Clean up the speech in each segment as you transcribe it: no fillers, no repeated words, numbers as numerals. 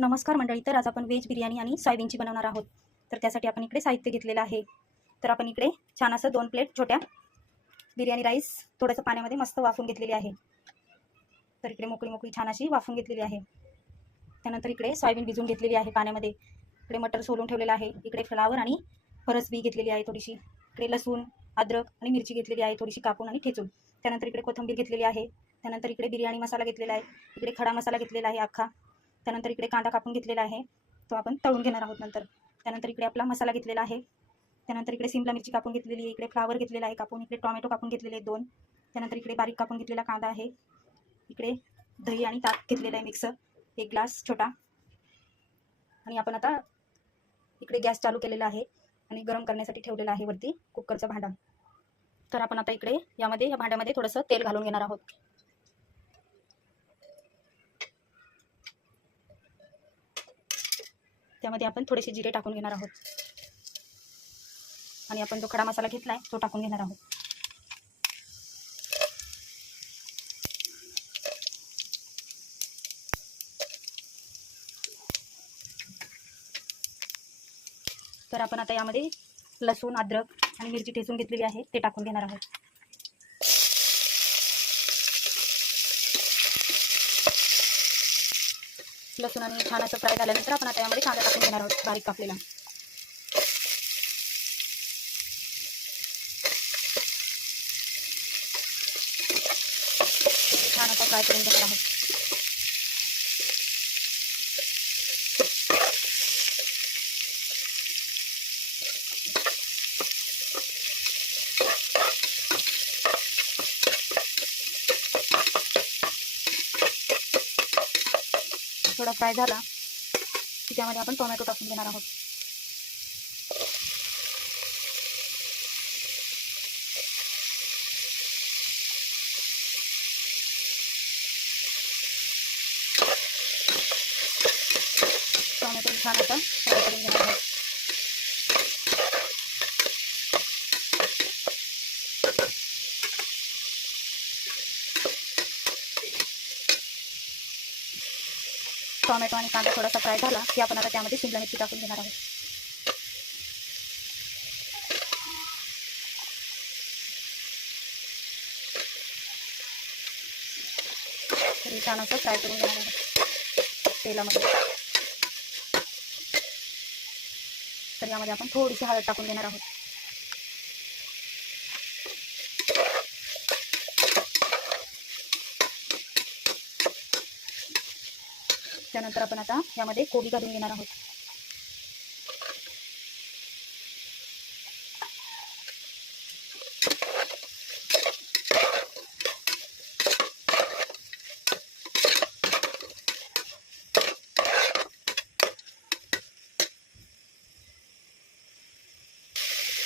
नमस्कार मंडळी. तर आज आपण व्हेज बिर्याणी आणि सोयाबीनची बनवणार आहोत. तर त्यासाठी आपण इकडे साहित्य घेतलेलं आहे. तर आपण इकडे छान असं 2 प्लेट छोट्या बिर्याणी राईस थोडंसं पाण्यामध्ये मस्त वाफून घेतलेली आहे. तर इकडे मोकळी छान अशी वाफून घेतलेली आहे. त्यानंतर इकडे सोयाबीन भिजवून घेतलेली आहे पाण्यामध्ये. इकडे मटर सोलून ठेवलेलं आहे. इकडे फ्लावर आणि फरसबी घेतलेली आहे थोडीशी. इकडे लसूण, अद्रक आणि मिरची घेतलेली आहे थोडीशी कापून आणि ठेचून. त्यानंतर इकडे कोथिंबीर घेतलेली आहे. त्यानंतर इकडे बिर्याणी मसाला घेतलेला आहे. इकडे खडा मसाला घेतलेला आहे अख्खा. त्यानंतर इकडे कांदा कापून घेतलेला आहे, तो आपण तळून घेणार आहोत नंतर. त्यानंतर इकडे आपला मसाला घेतलेला आहे. त्यानंतर इकडे सिमला मिरची कापून घेतलेली आहे. इकडे फ्लावर घेतलेला आहे कापून. इकडे टोमॅटो कापून घेतलेले आहेत 2. त्यानंतर इकडे बारीक कापून घेतलेला कांदा आहे. इकडे दही आणि ताक घेतलेलं आहे मिक्स 1 ग्लास छोटा. आणि आपण आता इकडे गॅस चालू केलेला आहे आणि गरम करण्यासाठी ठेवलेला आहे वरती कुकरचं भांडा. तर आपण आता इकडे या भांड्यामध्ये थोडंसं तेल घालून घेणार आहोत. त्यामध्ये आपण थोडेसे जिरे टाकून घेणार आहोत आणि आपण जो खडा मसाला घेतलाय तो टाकून घेणार आहोत. तर आपण आता यामध्ये लसूण, अद्रक आणि मिरची ठेचून घेतलेली आहे ते टाकून घेणार आहोत. लसूण आणि छान असं फ्राय झाल्यानंतर आपण आता यामध्ये कांदा टाकून घेणार आहोत बारीक कापलेला. छान असं फ्राय करून घेणार आहोत. थोडा फ्राय झाला की त्यामध्ये आपण टोमॅटो टाकून घेणार आहोत. टोमॅटो छान असा फ्राय करून घेणार आहोत. टोमॅटो आणि कांदा थोडासा फ्राय झाला की आपण आता त्यामध्ये शिमला मिरची टाकून घेणार आहोत. तर छान असं फ्राय करून घेणार आहोत तेलामध्ये. तर यामध्ये आपण थोडीशी हळद टाकून घेणार आहोत. त्यानंतर आपण आता यामध्ये कोबी घालून घेणार आहोत.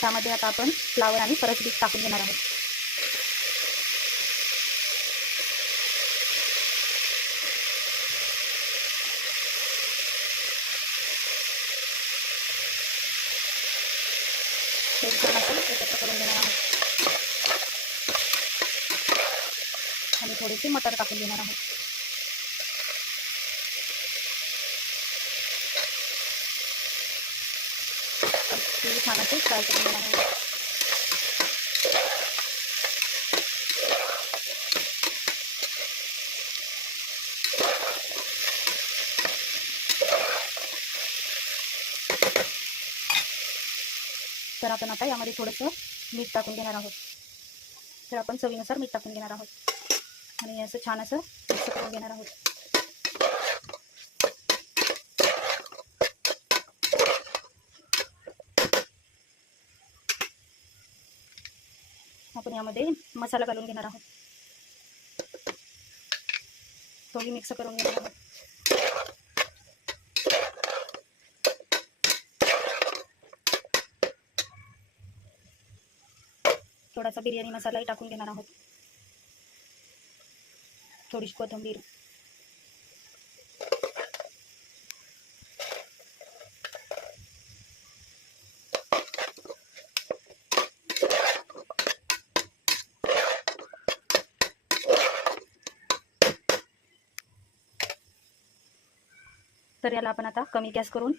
त्यामध्ये आता आपण फ्लावर आणि फरसबी टाकून घेणार आहोत. छान आपण एकत्र करून घेणार आहोत आणि थोडेसे मटर टाकून घेणार आहोत. छान असे फ्राय करून घेणार आहोत. तर आपण आता यामध्ये थोडंसं मीठ टाकून घेणार आहोत. तर आपण चवीनुसार मीठ टाकून घेणार आहोत आणि असं छान असं मिक्स करून घेणार आहोत. आपण यामध्ये मसाला घालून घेणार आहोत. थोडी मिक्स करून घेणार आहोत. थोडासा बिर्याणी मसालाही टाकून घेणार आहोत. थोडीशी कोथिंबीर. तर याला आपण आता कमी गॅस करून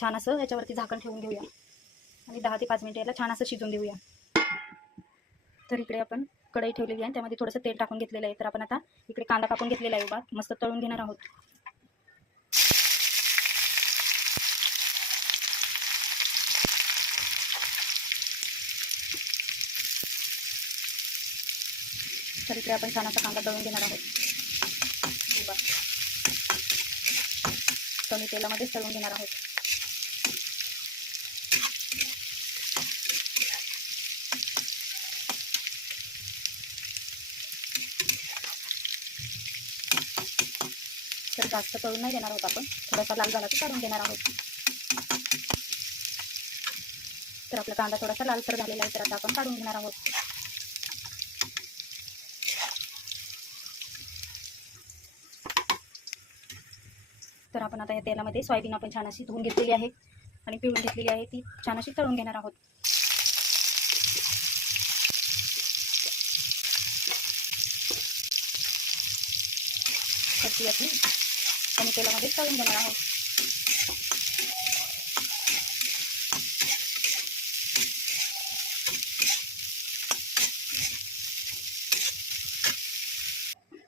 छान असं याच्यावरती झाकण ठेवून घेऊया आणि 10 ते 5 मिनिटं याला छान असं शिजून देऊया. तर इकडे आपण कढई ठेवलेली आहे, त्यामध्ये थोडंसं तेल टाकून घेतलेलं आहे. तर आपण आता इकडे कांदा कापून घेतलेला आहे, उभा मस्त तळून घेणार आहोत. तर इकडे आपण छान असा कांदा तळून घेणार आहोत. उभा कमी तेलामध्ये तळून घेणार आहोत. तर जास्त तळून नाही घेणार आहोत आपण, थोडासा लाल झाला की काढून घेणार आहोत. तर आपला कांदा थोडासा लालसर झालेला आहे, तर आता आपण काढून घेणार आहोत. तर आपण आता या तेलामध्ये सोयाबीन आपण छान अशी धुवून घेतलेली आहे आणि पिळून घेतलेली आहे, ती छान अशी तळून घेणार आहोत. तर ती आपण कमी तेलामध्ये तळून घेणार आहोत.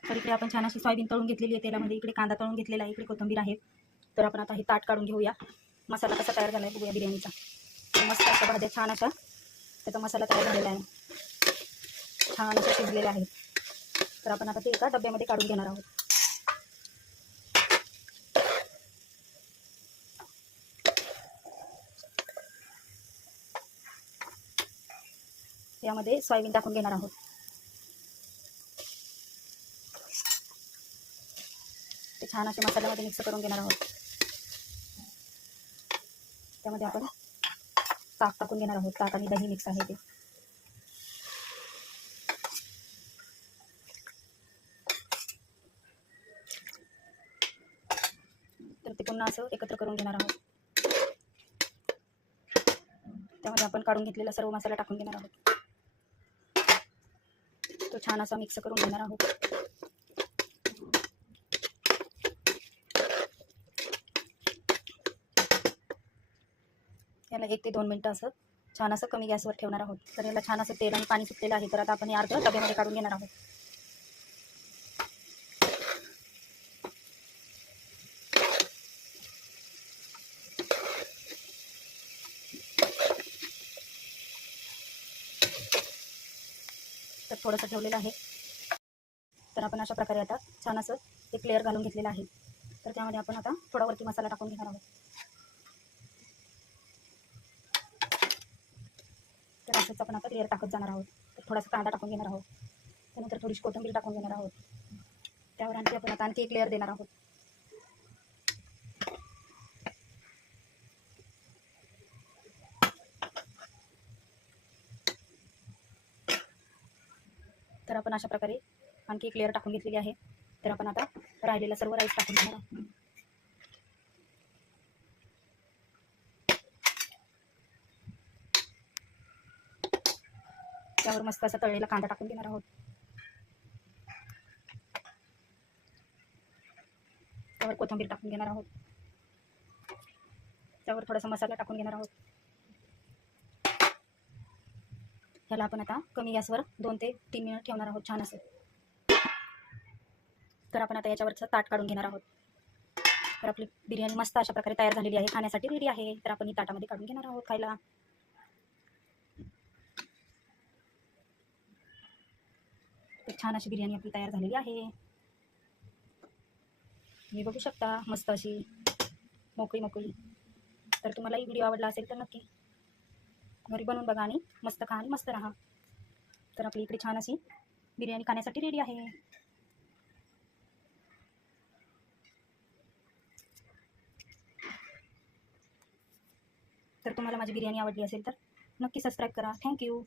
तर इकडे आपण छान अशी सोयाबीन तळून घेतलेली आहे तेलामध्ये, इकडे कांदा तळून घेतलेला आहे, इकडे कोथिंबीर आहे. तर आपण आता हे ताट काढून घेऊया. मसाला कसा तयार झाला आहे बघूया बिर्याणीचा. मस्त अशा भाज्या छान अशा त्याचा मसाला तयार झालेला आहे, छान असं शिजलेलं आहे. तर आपण आता ते एका डब्यामध्ये काढून घेणार आहोत. यामध्ये सोयाबीन टाकून घेणार आहोत. ते छान असे मसाल्यामध्ये मिक्स करून घेणार आहोत. त्यामध्ये आपण ताक टाकून घेणार आहोत. ताक आणि दही मिक्स आहे ते. तर ते पुन्हा असं एकत्र करून घेणार आहोत. त्यामध्ये आपण काढून घेतलेला सर्व मसाला टाकून घेणार आहोत. तो छान असा मिक्स करून घेणार आहोत. याला 1 ते 2 मिनिटं असं छान असं कमी गॅसवर ठेवणार आहोत. तर याला छान असं तेल आणि पाणी सुटलेलं आहे. तर आता आपण हे अर्ध डब्यामध्ये काढून घेणार आहोत. तर थोडंसं ठेवलेलं आहे. तर आपण अशा प्रकारे आता छान असं एक लेअर घालून घेतलेलं आहे. तर त्यामध्ये आपण आता थोडा वरती मसाला टाकून घेणार आहोत. तर असंच आपण आता लेअर टाकत जाणार आहोत. तर थोडासा कांदा टाकून घेणार आहोत. त्यानंतर थोडीशी कोथिंबीर टाकून घेणार आहोत. त्यावर आणखी आपण आता आणखी एक लेअर देणार आहोत. तर आपण अशा प्रकारे आणखी एक लेअर टाकून घेतलेली आहे. तर आपण आता राहिलेला सर्व राईस टाकून घेणार आहोत. त्यावर मस्त असा तळलेला कांदा टाकून घेणार आहोत. त्यावर कोथिंबीर टाकून घेणार आहोत. त्यावर थोडासा मसाला टाकून घेणार आहोत. ह्याला आपण आता कमी गॅसवर 2 ते 3 मिनिट ठेवणार आहोत छान असं. तर आपण आता याच्यावरचं ताट काढून घेणार आहोत. तर आपली बिर्याणी मस्त अशा प्रकारे तयार झालेली आहे, खाण्यासाठी रेडी आहे. तर आपण ही ताटामध्ये काढून घेणार आहोत खायला. तर छान अशी बिर्याणी आपली तयार झालेली आहे. तुम्ही बघू शकता मस्त अशी मोकळी मोकळी. तर तुम्हाला ही व्हिडिओ आवडला असेल तर नक्की घरी बनवून बघा आणि मस्त खा आणि मस्त राहा. तर आपली इकडे छान अशी बिर्याणी खाण्यासाठी रेडी आहे. तर तुम्हाला माझी बिर्याणी आवडली असेल तर नक्की सबस्क्राईब करा. थँक्यू.